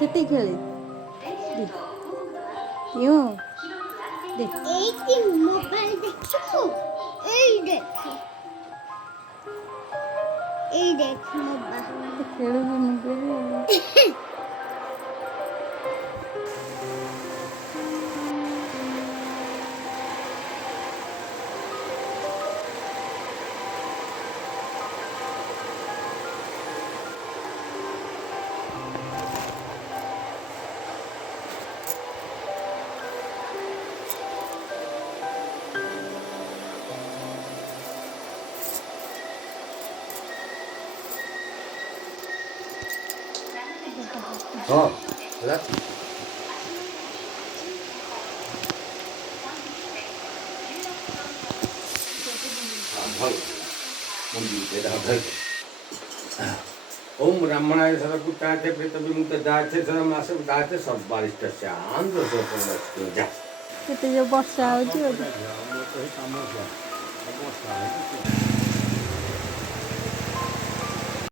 ସେତିକି ଖେଳେ ୟୁଁ ଦେ এইটি মোবাইল দেখছো এই দেখ মোবাইল ଖେଳୁଛି ମୋବାଇଲ ଆଉ ହଁ ହେଲା ଭଲ ଏଇଟା ଧରିଛ ओम ब्राह्मणाय सर्वपुत्राय प्रेतविमुक्त दायते सर्वनाश दायते सर्वबारिष्टस्य आंध्र सोपनस्य जा କେତେ ଯୋଉ ବର୍ଷା ହଉଛି କାମ